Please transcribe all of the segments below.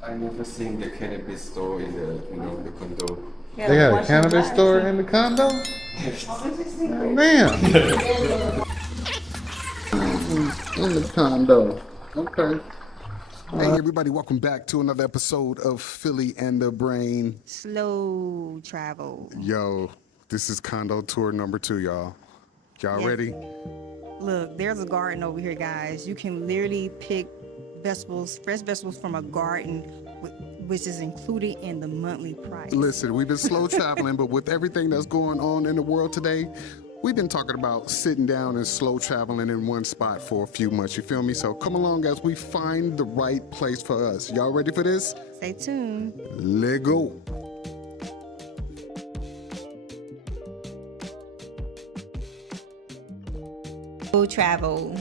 I never seen the cannabis store in the condo. They got a cannabis store in the condo? Man, in the condo. Okay. Hey everybody, welcome back to another episode of Philly and the Brain. Slow travel. Yo, this is condo tour number 2, y'all. Y'all ready? Look, there's a garden over here, guys. You can literally pick vegetables, fresh vegetables from a garden, which is included in the monthly price. Listen, we've been slow traveling, but with everything that's going on in the world today, we've been talking about sitting down and slow traveling in one spot for a few months, you feel me? So come along as we find the right place for us. Y'all ready for this? Stay tuned. Let go. Slow travel.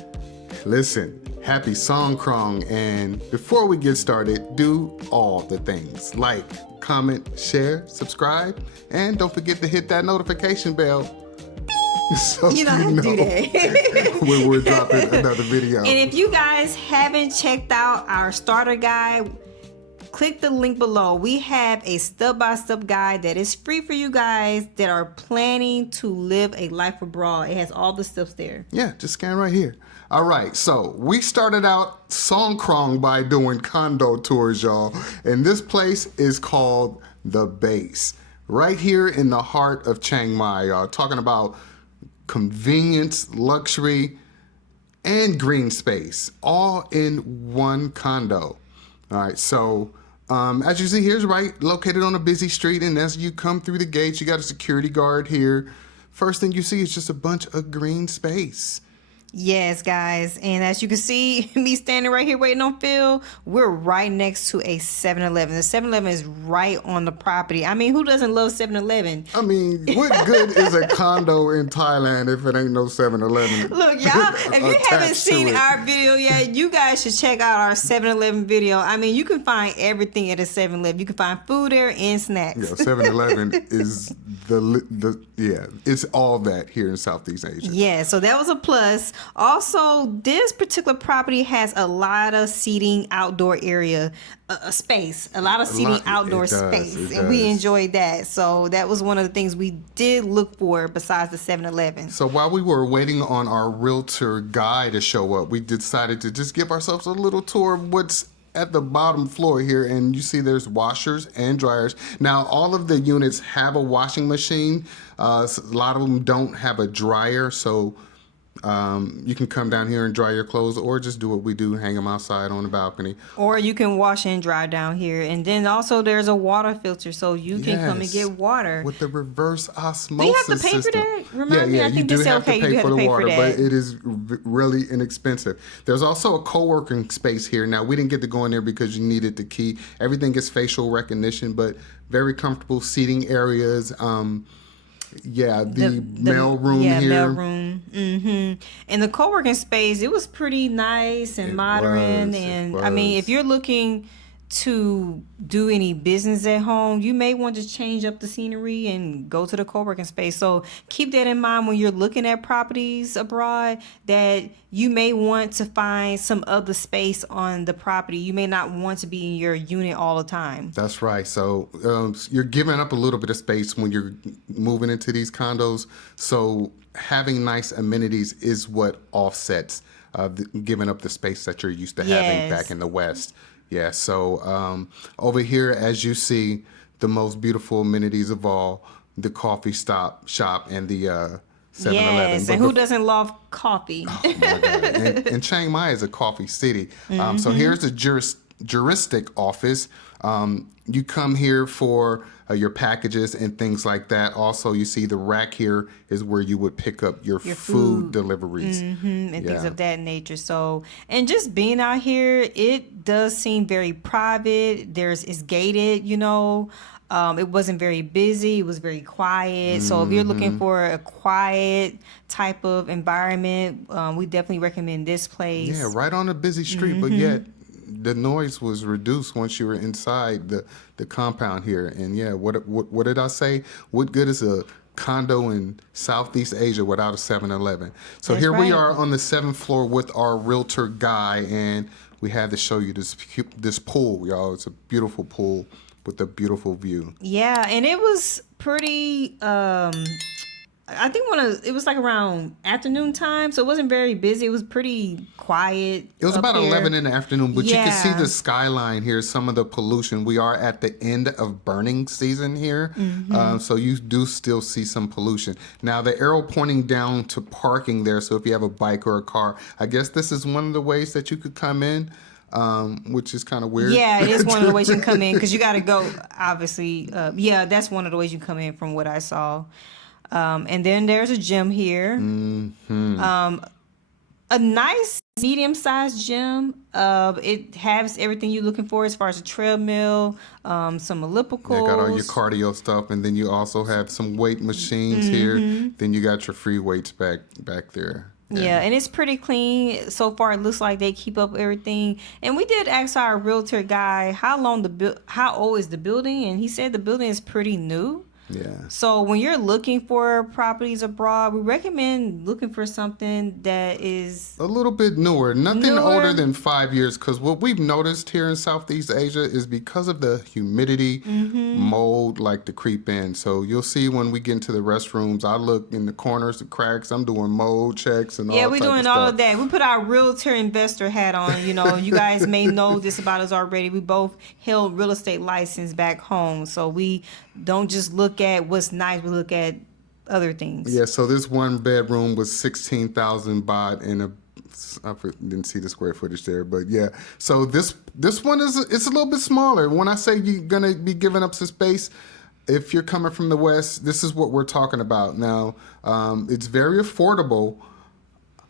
Listen, happy Songkrong, and before we get started, do all the things like, comment, share, subscribe, and don't forget to hit that notification bell so You don't have to do that. when we're dropping another video. And if you guys haven't checked out our starter guide, click the link below. We have a step-by-step guide that is free for you guys that are planning to live a life abroad. It has all the steps there. Yeah, just scan right here. All right, so we started out Songkrong by doing condo tours, y'all. And this place is called The Base. Right here in the heart of Chiang Mai, y'all. Talking about convenience, luxury, and green space, all in one condo. All right, so as you see, here's right, located on a busy street, and as you come through the gates, you got a security guard here. First thing you see is just a bunch of green space. Yes, guys. And as you can see, me standing right here waiting on Phil, we're right next to a 7-Eleven. The 7-Eleven is right on the property. I mean, who doesn't love 7-Eleven? I mean, what good is a condo in Thailand if it ain't no 7-Eleven? Look, y'all, if you haven't seen our video yet, you guys should check out our 7-Eleven video. I mean, you can find everything at a 7-Eleven. You can find food there and snacks. Yeah, 7-Eleven is it's all that here in Southeast Asia. Yeah, so that was a plus. Also, this particular property has a lot of seating outdoor area, space, a lot of seating outdoor space, and we enjoyed that. So that was one of the things we did look for besides the 7-Eleven. So while we were waiting on our realtor guy to show up, we decided to just give ourselves a little tour of what's at the bottom floor here, and you see there's washers and dryers. Now, all of the units have a washing machine. A lot of them don't have a dryer, so you can come down here and dry your clothes, or just do what we do, hang them outside on the balcony. Or you can wash and dry down here. And then also there's a water filter, so you can come and get water. With the reverse osmosis Do you have to pay system. for that? Remind me, I think you they do said, have okay, to pay you for have the to pay water, for but that. it is really inexpensive. There's also a co-working space here. Now, we didn't get to go in there because you needed the key. Everything gets facial recognition, but very comfortable seating areas. The mail room here. Yeah, mail room. And the co-working space, it was pretty nice and modern. I mean, if you're looking to do any business at home, you may want to change up the scenery and go to the co-working space. So keep that in mind when you're looking at properties abroad, that you may want to find some other space on the property. You may not want to be in your unit all the time. That's right. So you're giving up a little bit of space when you're moving into these condos. So having nice amenities is what offsets giving up the space that you're used to having back in the West. Yeah, so over here, as you see, the most beautiful amenities of all, the coffee shop and the 7-Eleven. Yes, and who doesn't love coffee? Oh, my God. And Chiang Mai is a coffee city. So here's the juristic office. You come here for your packages and things like that. Also, you see the rack here is where you would pick up your food deliveries. And things of that nature. So, and just being out here, it does seem very private. It's gated, you know. It wasn't very busy. It was very quiet. So if you're looking for a quiet type of environment, we definitely recommend this place. Yeah, right on a busy street, but yet the noise was reduced once you were inside the compound here. And yeah, what did I say? What good is a condo in Southeast Asia without a 7-Eleven? So That's here we are on the 7th floor with our realtor guy, and we had to show you this pool, y'all. It's a beautiful pool with a beautiful view. Yeah, and it was pretty. I think it was like around afternoon time, so it wasn't very busy. It was pretty quiet. It was about 11 in the afternoon, but you can see Yeah. the skyline here, some of the pollution. We are at the end of burning season here, so you do still see some pollution. Now, the arrow pointing down to parking there, so if you have a bike or a car, I guess this is one of the ways that you could come in, which is kind of weird. Yeah, it is one of the ways you can come in because you got to go, obviously. Yeah, that's one of the ways you come in from what I saw. And then there's a gym here. A nice medium-sized gym. It has everything you're looking for as far as a treadmill, some ellipticals. You got all your cardio stuff, and then you also have some weight machines here. Then you got your free weights back there. Yeah, and it's pretty clean. So far, it looks like they keep up everything. And we did ask our realtor guy how old is the building, and he said the building is pretty new. Yeah. So when you're looking for properties abroad, we recommend looking for something that is A little bit newer. Nothing Newer. older than 5 years, because what we've noticed here in Southeast Asia is because of the humidity, mold like to creep in. So you'll see when we get into the restrooms, I look in the corners, the cracks, I'm doing mold checks and all yeah, we're type doing of all stuff. of that. We put our realtor investor hat on. You know, you guys may know this about us already. We both held real estate license back home, so we don't just look at what's nice. We look at other things. Yeah, so this one bedroom was 16,000 baht I didn't see the square footage there, but yeah. So this one it's a little bit smaller. When I say you're gonna be giving up some space, if you're coming from the West, this is what we're talking about. Now, it's very affordable.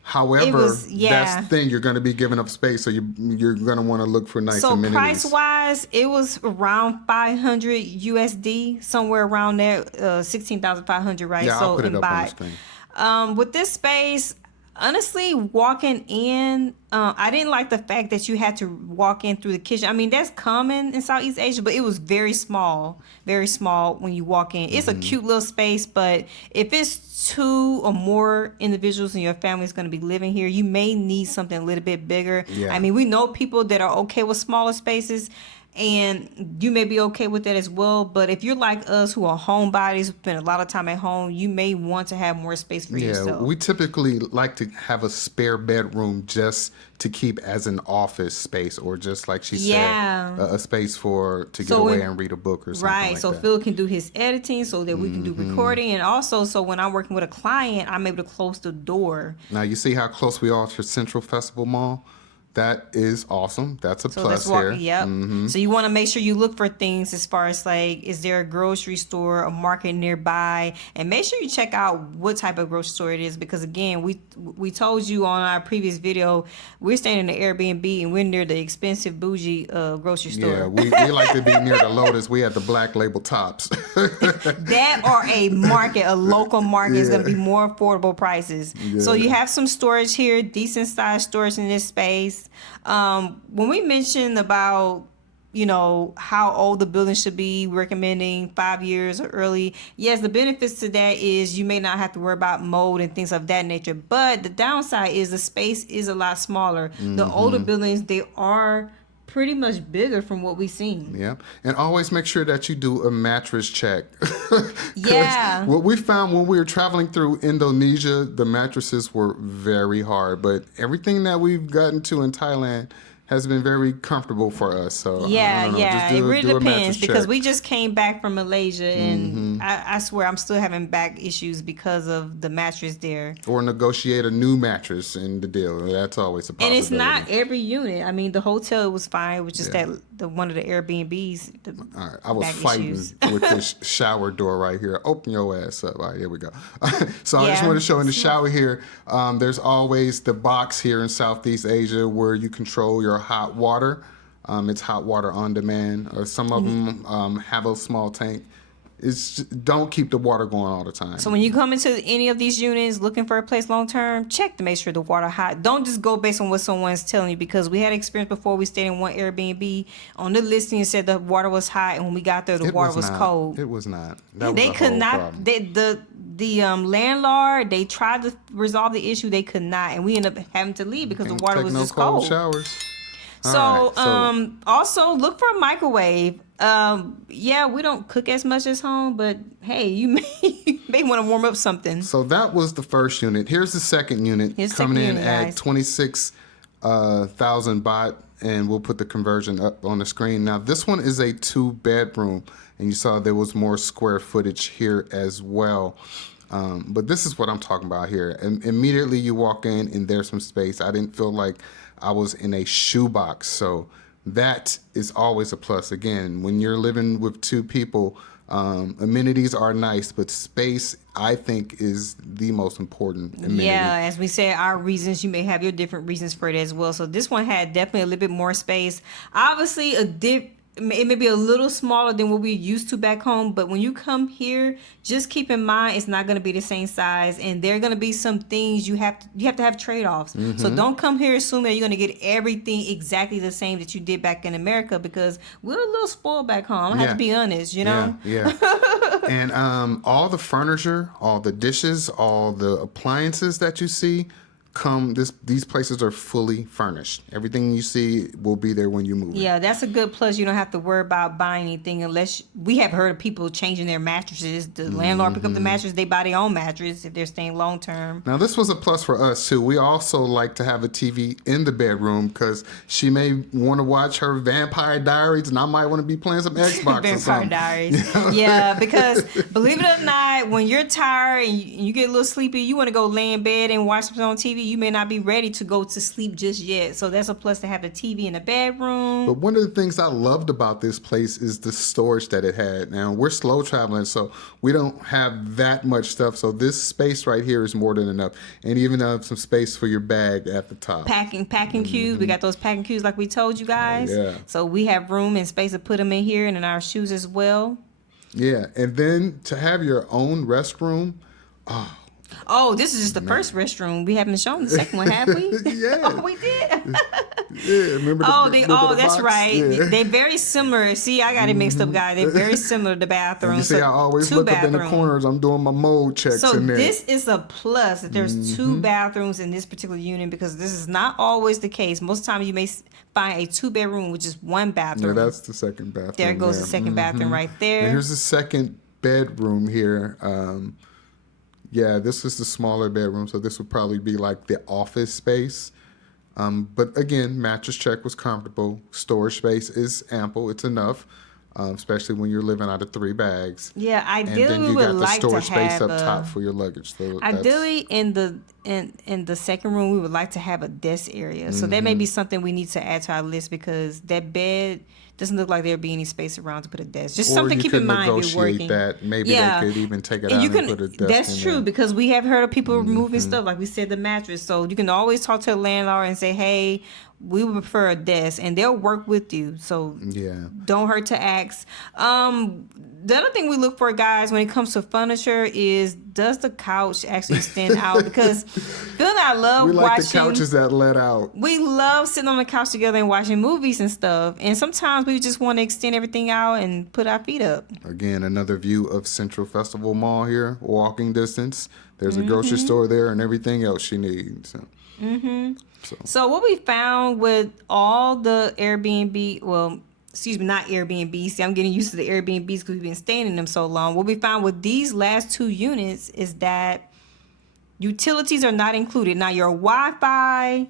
However, that's the thing. You're going to be giving up space, so you're going to want to look for nice amenities. So price-wise, it was around 500 USD, somewhere around there, 16,500, right? Yeah, so I'll put it up on the screen. With this space, honestly, walking in, I didn't like the fact that you had to walk in through the kitchen. I mean, that's common in Southeast Asia, but it was very small when you walk in. It's a cute little space, but if it's 2 or more individuals in your family is going to be living here, you may need something a little bit bigger. Yeah. I mean, we know people that are okay with smaller spaces, and you may be okay with that as well. But if you're like us who are homebodies, spend a lot of time at home, you may want to have more space for yourself. We typically like to have a spare bedroom just to keep as an office space, or just like she said, a space to get away and read a book or something like that. Right, so Phil can do his editing so that we can do recording, and also so when I'm working with a client, I'm able to close the door. Now you see how close we are to Central Festival Mall? That is awesome. That's a plus here. Yep. So you want to make sure you look for things as far as like, is there a grocery store, a market nearby, and make sure you check out what type of grocery store it is, because again, we told you on our previous video, we're staying in the Airbnb and we're near the expensive bougie grocery store. Yeah, we like to be near the Lotus. We had the Black Label Tops. That or a local market is going to be more affordable prices. Yeah. So you have some storage here, decent sized storage in this space. When we mentioned about, how old the building should be, recommending 5 years or early, yes, the benefits to that is you may not have to worry about mold and things of that nature. But the downside is the space is a lot smaller. The older buildings, they are pretty much bigger from what we've seen. Yeah, and always make sure that you do a mattress check. Yeah. What we found when we were traveling through Indonesia, the mattresses were very hard, but everything that we've gotten to in Thailand has been very comfortable for us. So it really do a depends, mattress because check. we just came back from Malaysia, and I swear I'm still having back issues because of the mattress there. Or negotiate a new mattress in the deal. That's always a possibility. And it's not every unit. I mean, the hotel was fine, which is that the one of the Airbnbs. All right, I was back fighting issues. with this shower door right here. Open your ass up. All right, here we go. So I just want to show in the shower here, there's always the box here in Southeast Asia where you control your hot water. It's hot water on demand, or some of them have a small tank. Don't keep the water going all the time. So when you come into any of these units looking for a place long term, check to make sure the water hot. Don't just go based on what someone's telling you, because we had experience before. We stayed in one Airbnb. On the listing, it said the water was hot, and when we got there, the water was cold. It was not. That was They a could whole not. problem. The landlord, they tried to resolve the issue. They could not, and we ended up having to leave because the water Take was no just cold cold. showers. So, right, also look for a microwave. Yeah, we don't cook as much as home, but hey, you may want to warm up something. So that was the first unit. Here's the second unit Here's the coming second in unit, at guys. 26,000 baht, and we'll put the conversion up on the screen. Now this one is a 2-bedroom, and you saw there was more square footage here as well. But this is what I'm talking about here. And immediately you walk in and there's some space. I didn't feel like I was in a shoebox. So that is always a plus. Again, when you're living with 2 people, amenities are nice, but space, I think, is the most important amenity. Yeah, as we said, our reasons, you may have your different reasons for it as well. So this one had definitely a little bit more space. Obviously, it may be a little smaller than what we're used to back home, but when you come here, just keep in mind it's not going to be the same size, and there are going to be some things you have to have trade-offs. So don't come here assuming that you're going to get everything exactly the same that you did back in America, because we're a little spoiled back home. I have to be honest, you know. Yeah. And all the furniture, all the dishes, all the appliances that you see these places are fully furnished. Everything you see will be there when you move. Yeah, that's a good plus. You don't have to worry about buying anything unless we have heard of people changing their mattresses. The landlord pick up the mattress, they buy their own mattress if they're staying long term. Now this was a plus for us too. We also like to have a TV in the bedroom because she may want to watch her Vampire Diaries, and I might want to be playing some Xbox or something. Vampire Diaries. Yeah, because believe it or not, when you're tired and you get a little sleepy, you want to go lay in bed and watch something on TV. You may not be ready to go to sleep just yet. So that's a plus to have the TV in the bedroom. But one of the things I loved about this place is the storage that it had. Now, we're slow traveling, so we don't have that much stuff. So this space right here is more than enough. And even some space for your bag at the top. Packing cubes. We got those packing cubes like we told you guys. Oh, yeah. So we have room and space to put them in here and in our shoes as well. Yeah. And then to have your own restroom. Oh, this is just the first restroom. We haven't shown the second one, have we? Yeah. Oh, we did. Yeah, remember the that's box? right. Yeah. They're very similar. See, I got it mixed up, guys. They're very similar to bathrooms. You see, I always look up in the corners. I'm doing my mode checks so in there. This is a plus that there's 2 bathrooms in this particular unit, because this is not always the case. Most times you may find a 2-bedroom with just 1 bathroom. Yeah, that's the second bathroom. There goes the second bathroom right there. And here's the second bedroom here. Yeah, this is the smaller bedroom, so this would probably be like the office space. But again, mattress check was comfortable. Storage space is ample. It's enough, especially when you're living out of 3 bags. Yeah, ideally and then we you would got the like to storage space have up top for your luggage. So ideally in the second room we would like to have a desk area. So that may be something we need to add to our list, because that bed doesn't look like there'd be any space around to put a desk. Just something to keep in mind if you're working. That. Maybe they could even take it out and put a desk That's in true, there. because we have heard of people removing stuff, like we said, the mattress. So you can always talk to a landlord and say, hey, we would prefer a desk, and they'll work with you. So don't hurt to ask. The other thing we look for, guys, when it comes to furniture is, does the couch actually extend out? Because Phil and I love we like watching. the couches that let out. We love sitting on the couch together and watching movies and stuff. And sometimes we just want to extend everything out and put our feet up. Again, another view of Central Festival Mall here, walking distance. There's a grocery store there and everything else you need. So what we found with all the Airbnb, not Airbnb. See, I'm getting used to the Airbnbs because we've been staying in them so long. What we found with these last 2 units is that utilities are not included. Now, your Wi-Fi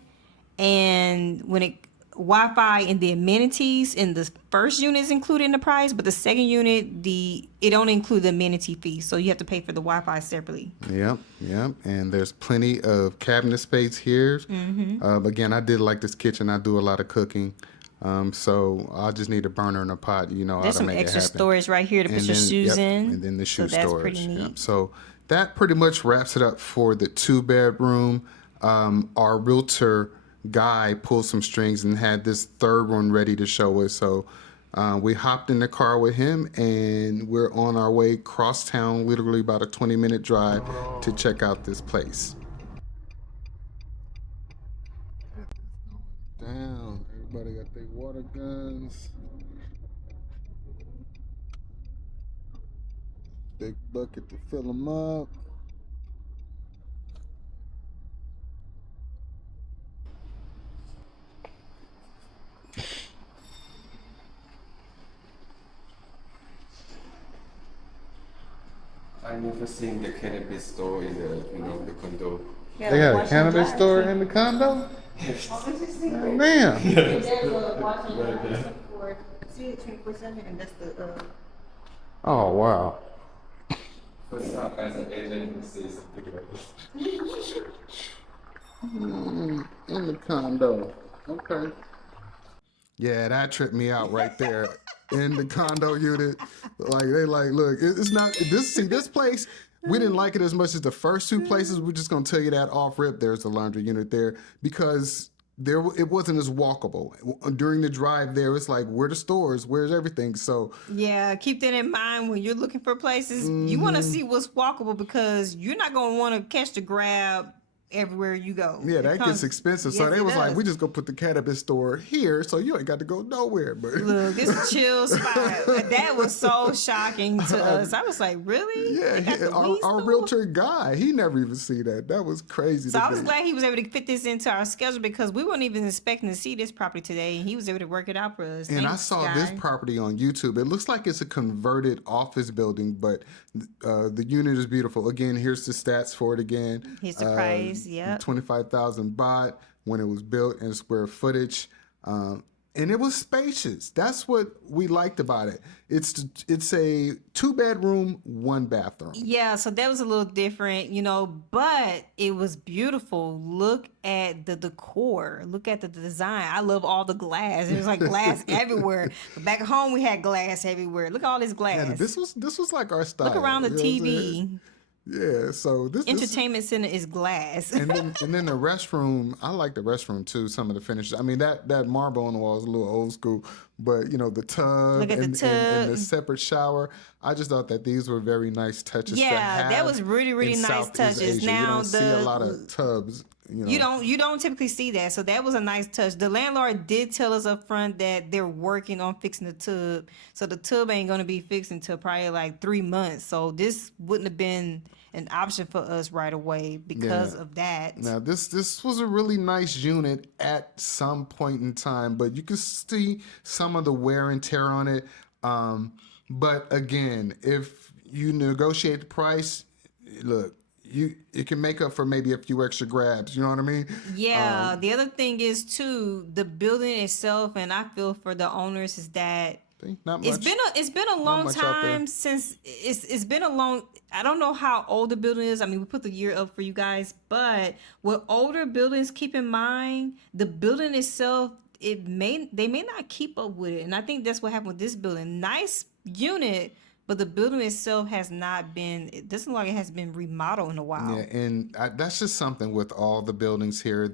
and Wi-Fi and the amenities in the first unit is included in the price, but the second unit, it don't include the amenity fee, so you have to pay for the Wi-Fi separately. Yep. And there's plenty of cabinet space here. Again, I did like this kitchen. I do a lot of cooking. So I just need a burner and a pot, There's some extra storage right here to put your shoes in. And then the shoe so storage. That's pretty neat. Yep. So that pretty much wraps it up for the 2-bedroom. Our realtor guy pulled some strings and had this third one ready to show us. So we hopped in the car with him, and we're on our way cross town, literally about a 20-minute drive to check out this place. Down. Everybody got their water guns. Big bucket to fill them up. I never seen the cannabis store in the the condo. Yeah, They got a wash and cannabis dry, store too. in the condo? There's a Damn. wash and dry for 24/7, and that's the Oh, wow. First time as an agent who sees something like this. In the condo. Okay. Yeah, that tripped me out right there in the condo unit. Like they like, look, it's not this. See, this place, we didn't like it as much as the first two places. We're just gonna tell you that off rip. There's the laundry unit there because it wasn't as walkable during the drive there. It's like, where the stores, where's everything? So yeah. Keep that in mind when you're looking for places. You want to see what's walkable because you're not gonna want to catch the grab everywhere you go. yeah, It that comes- gets expensive. Yes, So they it was like, does. we just gonna put the cannabis store here, so you ain't got to go nowhere. But Look, this is a chill spot. That was so shocking to us. I was like, really? yeah, They got the our weed store? realtor guy, he never even see that. That was crazy. So to I was me. glad he was able to fit this into our schedule because we weren't even expecting to see this property today. And he was able to work it out for us. And I Thanks, saw guy. this property on YouTube. It looks like it's a converted office building, but the unit is beautiful. Again, here's the stats for it again. Here's the price, yep. 25,000 baht when it was built in square footage. And it was spacious. That's what we liked about it. It's a 2-bedroom, 1-bathroom. Yeah, so that was a little different, but it was beautiful. Look at the decor. Look at the design. I love all the glass. It was like glass everywhere. But back at home, we had glass everywhere. Look at all this glass. Yeah, this was like our style. Look around the you know what I'm saying? TV. Yeah, so this Entertainment center is glass. and then the restroom, I like the restroom too. Some of the finishes. I mean that marble on the wall is a little old school, but the tub, Look at the and tub. the separate shower. I just thought that these were very nice touches. to Yeah, that have was really, really in nice Southeast touches. Asia. Now you don't see a the- lot of tubs. You don't typically see that, so that was a nice touch. The landlord did tell us up front that they're working on fixing the tub, so the tub ain't gonna be fixed until probably like 3 months. So this wouldn't have been an option for us right away because Yeah. of that. Now this was a really nice unit at some point in time, but you can see some of the wear and tear on it. But again, if you negotiate the price, look, it can make up for maybe a few extra grabs. You know what I mean? Yeah. The other thing is too, the building itself, and I feel for the owners is that Not much. it's been a long much out there. time since it's been a long. I don't know how old the building is. I mean, we put the year up for you guys, but with older buildings, keep in mind the building itself. They may not keep up with it, and I think that's what happened with this building. Nice unit, but the building itself has not been. It doesn't look like it has been remodeled in a while. Yeah, and that's just something with all the buildings here.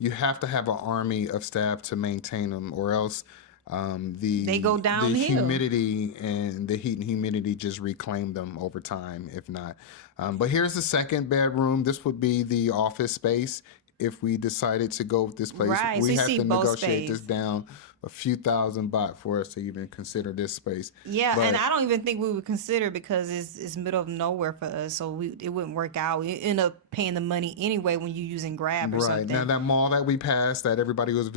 You have to have an army of staff to maintain them, or else They go the downhill. humidity and the heat and humidity just reclaim them over time. If not, but here's the second bedroom. This would be the office space. If we decided to go with this place, Right, so we you have see to both negotiate this space. down a few thousand baht for us to even consider this space. Yeah, But- and I don't even think we would consider because it's middle of nowhere for us, so it wouldn't work out. We end up paying the money anyway when you're using Grab or Right. something. Now that mall that we passed that everybody was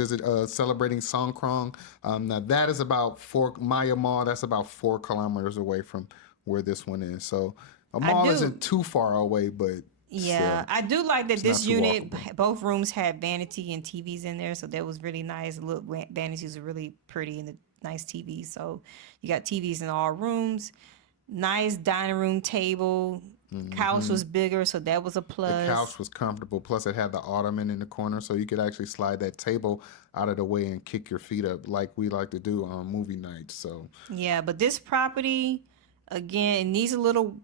celebrating Songkran, now that is about Maya Mall, that's about 4 kilometers away from where this one is. So a mall do- isn't too far away, but Yeah, still. I do like that this not too unit, walkable. both rooms had vanity and TVs in there, so that was really nice. Look, vanities are really pretty and the nice TVs. So you got TVs in all rooms. Nice dining room table. Couch was bigger, so that was a plus. Mm-hmm. The couch was comfortable. Plus, it had the ottoman in the corner, so you could actually slide that table out of the way and kick your feet up like we like to do on movie nights. So Yeah, but this property, again, it needs a little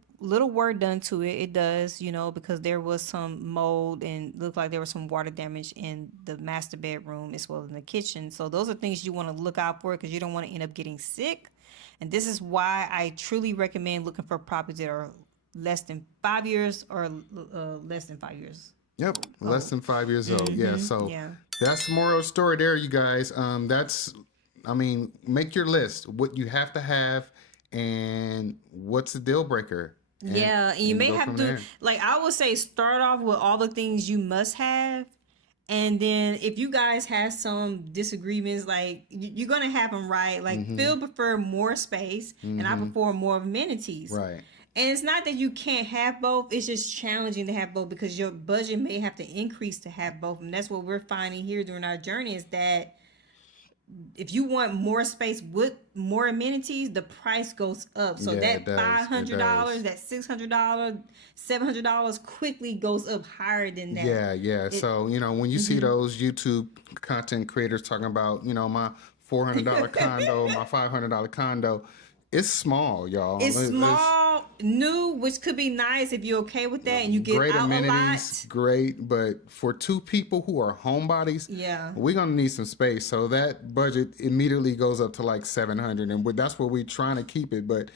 work done to it. It does, because there was some mold and looked like there was some water damage in the master bedroom as well as in the kitchen. So those are things you want to look out for because you don't want to end up getting sick. And this is why I truly recommend looking for properties that are less than 5 years or less than 5 years. Yep, less than 5 years old. Yeah, so Yeah. that's the moral of the story there, you guys. Make your list. What you have to have and what's the deal breaker. Yeah, and you may go have from to, there. like I would say, start off with all the things you must have. And then if you guys have some disagreements, like you're going to have them, right? Like Phil prefer more space and I prefer more amenities. Right. And it's not that you can't have both. It's just challenging to have both because your budget may have to increase to have both. And that's what we're finding here during our journey is that if you want more space with more amenities, the price goes up. So Yeah, that $500, that $600, $700 quickly goes up higher than that. Yeah. So, you know, when you see those YouTube content creators talking about, you know, my $400 condo, my $500 condo, it's small, y'all. It's small, new, which could be nice if you're okay with that and you get great out amenities, a lot. great, but for two people who are homebodies, we're gonna need some space. So that budget immediately goes up to like $700, and that's where we're trying to keep it. But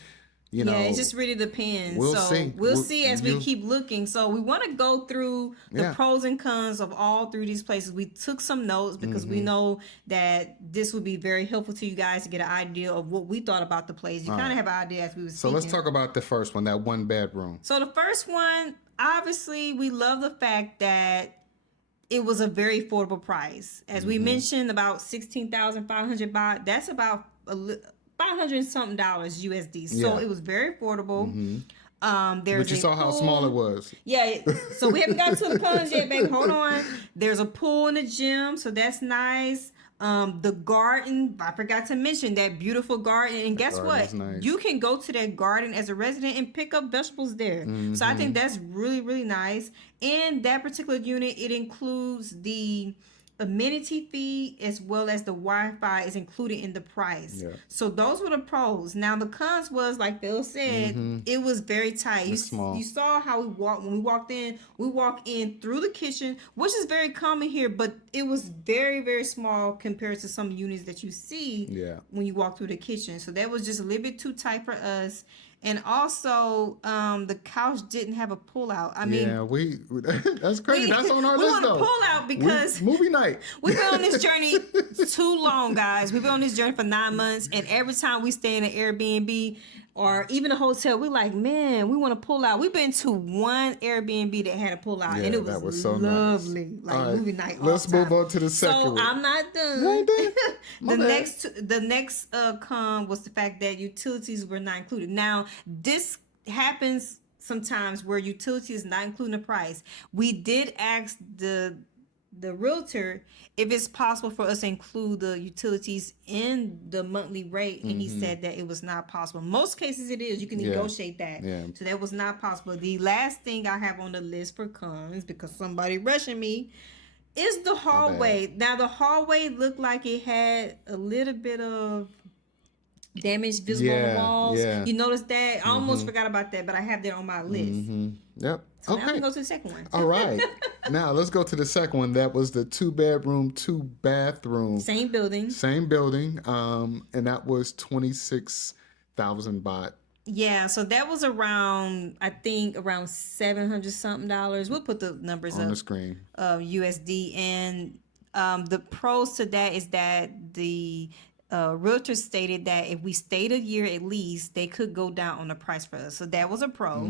you know, it just really depends. We'll so see. We'll see as we keep looking. So we want to go through the pros and cons of all through these places. We took some notes because we know that this would be very helpful to you guys to get an idea of what we thought about the place. You kind of have an idea as we were speaking. So let's talk about the first one, that 1 bedroom. So the first one, obviously, we love the fact that it was a very affordable price. As we mentioned, about 16,500 baht. That's about $500 and something USD. So it was very affordable. But you saw how small it was. Yeah. So we haven't got to the cons yet, baby. Hold on. There's a pool in the gym, so that's nice. The garden, I forgot to mention that beautiful garden. And guess what? Nice. You can go to that garden as a resident and pick up vegetables there. So I think that's really, really nice. And that particular unit, it includes the amenity fee as well as the Wi-Fi is included in the price. So those were the pros. Now the cons was, like Bill said, it was very tight. You saw how we walked. When we walked in through the kitchen, which is very common here, but it was very, very small compared to some units that you see when you walk through the kitchen. So that was just a little bit too tight for us. And also, the couch didn't have a pull-out. I mean, that's crazy. That's on our list, though. We want to pull out because movie night. We've been on this journey too long, guys. We've been on this journey for 9 months, and every time we stay in an Airbnb or even a hotel, we're like, man, we want to pull out. We've been to one Airbnb that had a pull out, and it was so lovely, nice. Like movie night. Let's move on to the second one. So I'm not done. The next con was the fact that utilities were not included. Now this happens sometimes where utilities is not including the price. We did ask the realtor if it's possible for us to include the utilities in the monthly rate, and he said that it was not possible. Most cases it is. You can negotiate that. So that was not possible. The last thing I have on the list for cons, because somebody rushing me, is the hallway. Now the hallway looked like it had a little bit of damage visible on the walls. You notice that? I almost forgot about that, but I have that on my list. Yep. So now we can go to the second one. All right. Now let's go to the second one. That was the 2 bedroom, 2 bathroom. Same building. And that was 26,000 baht. Yeah, so that was around, I think, around $700 something. We'll put the numbers on up the screen. USD. And the pros to that is that the realtor stated that if we stayed a year at least, they could go down on the price for us. So that was a pro.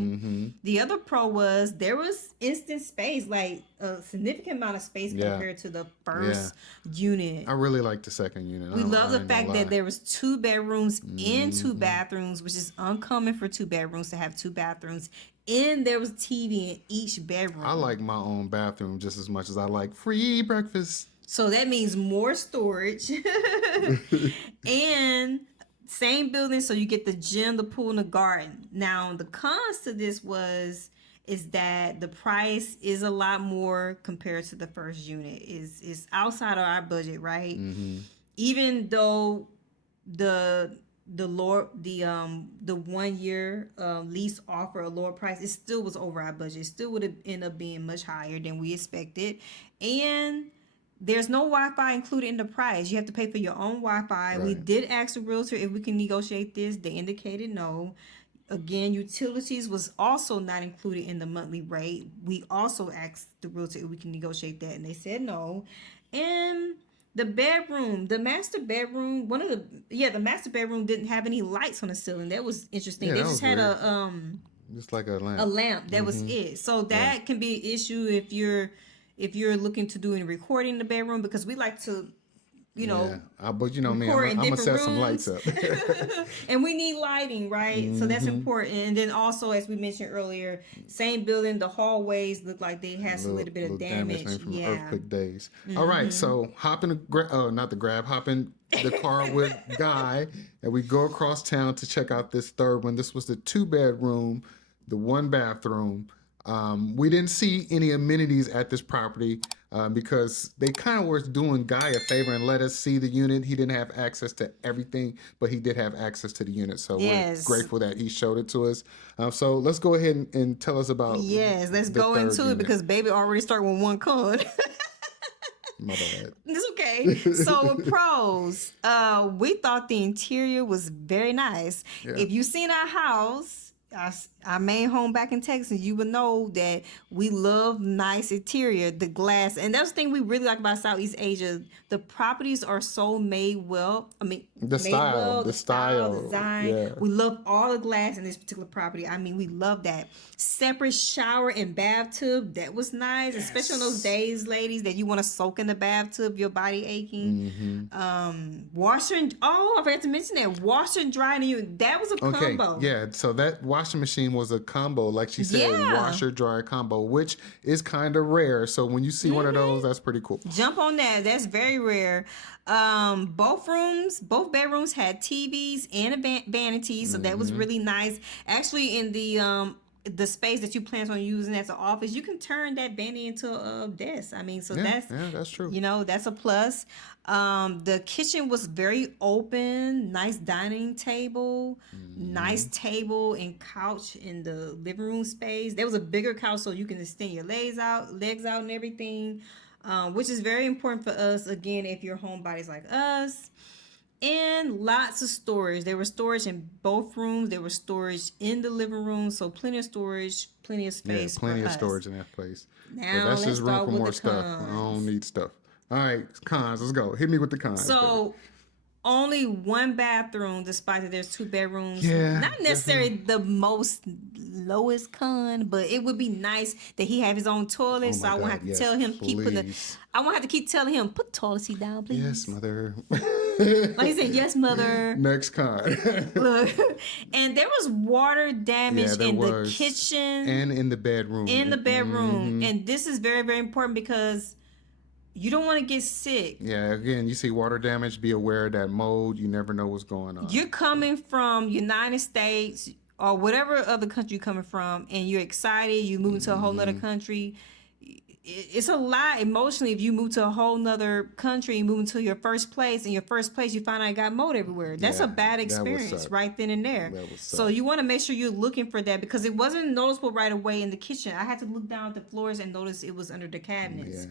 The other pro was there was instant space, like a significant amount of space compared to the first unit. I really like the second unit. We love the fact that there was 2 bedrooms and 2 bathrooms, which is uncommon for 2 bedrooms to have 2 bathrooms. And there was TV in each bedroom. I like my own bathroom just as much as I like free breakfast. So that means more storage and same building. So you get the gym, the pool, and the garden. Now the cons to this is that the price is a lot more compared to the first unit. Is outside of our budget, right? Even though the 1 year lease offer a lower price, it still was over our budget. It still would have ended up being much higher than we expected. And there's no Wi-Fi included in the price. You have to pay for your own Wi-Fi. We did ask the realtor if we can negotiate this. They indicated no. Again, utilities was also not included in the monthly rate. We also asked the realtor if we can negotiate that, and they said no. And the bedroom, the master bedroom, the master bedroom didn't have any lights on the ceiling. That was interesting. They just had just like a lamp. A lamp. That was it. So that can be an issue if you're looking to do any recording in the bedroom, because we like to you know, but you know me, record I'm in gonna different set some lights up. and we need lighting, right? So that's important. And then also, as we mentioned earlier, same building, the hallways look like they had a little bit of damage. Maybe from Yeah. earthquake days. All right, so hop in hop in the car with Guy, and we go across town to check out this third one. This was the 2-bedroom, the 1 bathroom. We didn't see any amenities at this property because they kind of were doing Guy a favor and let us see the unit. He didn't have access to everything, but he did have access to the unit. So we're grateful that he showed it to us. So let's go ahead and tell us about let's go into it because baby already started with 1 con. My bad. It's okay. So with pros, we thought the interior was very nice. Yeah. If you've seen our house, our main home back in Texas, you would know that we love nice interior, the glass. And that's the thing we really like about Southeast Asia. The properties are so made well. I mean, the style, design. Yeah. We love all the glass in this particular property. I mean, we love that. Separate shower and bathtub. That was nice, especially on those days, ladies, that you want to soak in the bathtub, your body aching. Washer and, I forgot to mention that. Washer and drying unit. That was a combo. Yeah, so that washing machine was a combo, like she said, washer dryer combo, which is kind of rare. So when you see one of those, that's pretty cool. Jump on that. That's very rare. Both bedrooms had TVs and a vanity, so that was really nice. Actually, in the space that you plan on using as an office, you can turn that vanity into a desk. I mean, so that's true. You know, that's a plus. The kitchen was very open, nice dining table, nice table and couch in the living room space. There was a bigger couch so you can extend your legs out and everything, which is very important for us, again, if you're homebodies like us. And lots of storage. There was storage in both rooms. There was storage in the living room. So plenty of storage, plenty of space. Yeah, plenty for of us. storage in that place. Now, but that's let's just room start for with more the stuff. cons. I don't need stuff. All right, cons. Let's go. Hit me with the cons. So, only 1 bathroom, despite that there's 2 bedrooms. Yeah, Not necessarily the most lowest con, but it would be nice that he have his own toilet. So I won't have to tell him I won't have to keep telling him, put the toilet seat down, please. Yes, mother. Like he said, yes, mother. Next con. Look, and there was water damage in the kitchen and in the bedroom. And this is very, very important because you don't want to get sick. Yeah, again, you see water damage, be aware of that mold. You never know what's going on. You're coming from United States or whatever other country you're coming from, and you're excited, you move to a whole nother country. It's a lot emotionally if you move to a whole nother country and move into your first place, and your first place you find out you got mold everywhere. That's a bad experience right then and there. So you want to make sure you're looking for that because it wasn't noticeable right away in the kitchen. I had to look down at the floors and notice it was under the cabinets. Yeah.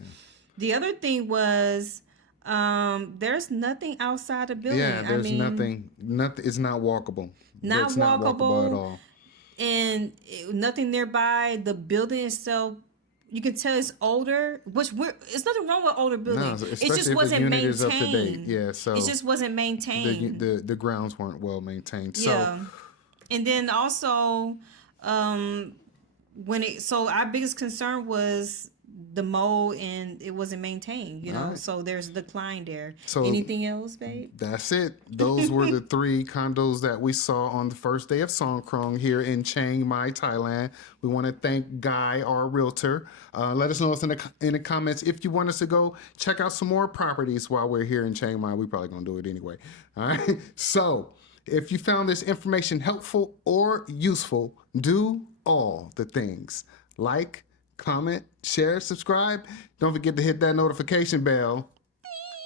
The other thing was there's nothing outside the building. Yeah, there's nothing. It's not walkable. Not walkable at all. And nothing nearby. The building itself, you can tell it's older, it's nothing wrong with older buildings. No, it just wasn't maintained. Yeah, so it just wasn't maintained. The grounds weren't well maintained. Yeah. And then also, our biggest concern was the mold and it wasn't maintained, right. So there's a decline there. So anything else, babe? That's it. Those were the 3 condos that we saw on the first day of Songkran here in Chiang Mai, Thailand. We want to thank Guy, our realtor. Let us know in the comments if you want us to go check out some more properties while we're here in Chiang Mai. We're probably going to do it anyway. All right. So if you found this information helpful or useful, do all the things. Like, comment, share, subscribe. Don't forget to hit that notification bell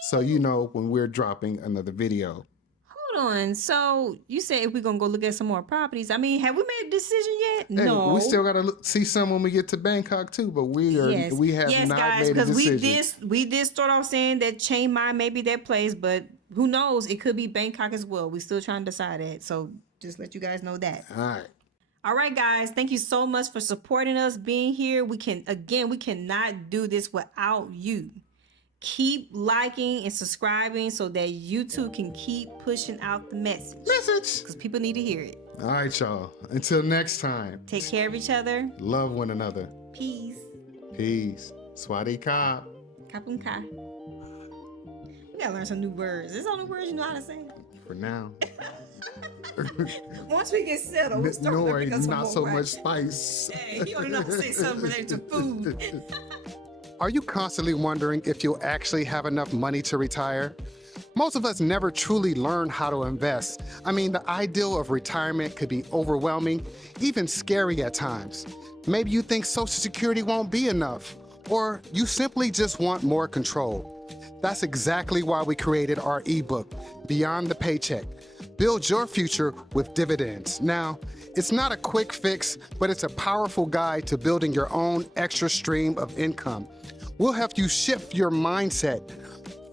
so you know when we're dropping another video. Hold on. So you said if we're going to go look at some more properties. I mean, have we made a decision yet? No. We still got to see some when we get to Bangkok too, but we have not made a decision. Because we did start off saying that Chiang Mai may be that place, but who knows? It could be Bangkok as well. We're still trying to decide that. So just let you guys know that. All right. All right, guys, thank you so much for supporting us, being here. We cannot do this without you. Keep liking and subscribing so that YouTube can keep pushing out the message. Because people need to hear it. All right, y'all. Until next time. Take care of each other. Love one another. Peace. Peace. Swadee Kap. Kapun Ka. You gotta learn some new words. Is all new words you know how to say? For now. Once we get settled, we'll start learning some not more so words. much spice. Hey, you only know how to say something related to food. Are you constantly wondering if you'll actually have enough money to retire? Most of us never truly learn how to invest. I mean, the ideal of retirement could be overwhelming, even scary at times. Maybe you think Social Security won't be enough, or you simply just want more control. That's exactly why we created our ebook, Beyond the Paycheck. Build your future with dividends. Now, it's not a quick fix, but it's a powerful guide to building your own extra stream of income. We'll help you shift your mindset,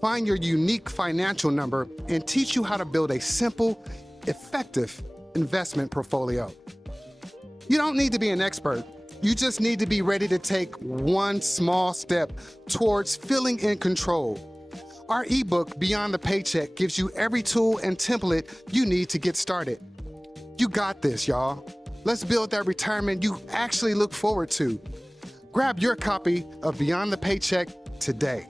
find your unique financial number, and teach you how to build a simple, effective investment portfolio. You don't need to be an expert. You just need to be ready to take one small step towards feeling in control. Our ebook, Beyond the Paycheck, gives you every tool and template you need to get started. You got this, y'all. Let's build that retirement you actually look forward to. Grab your copy of Beyond the Paycheck today.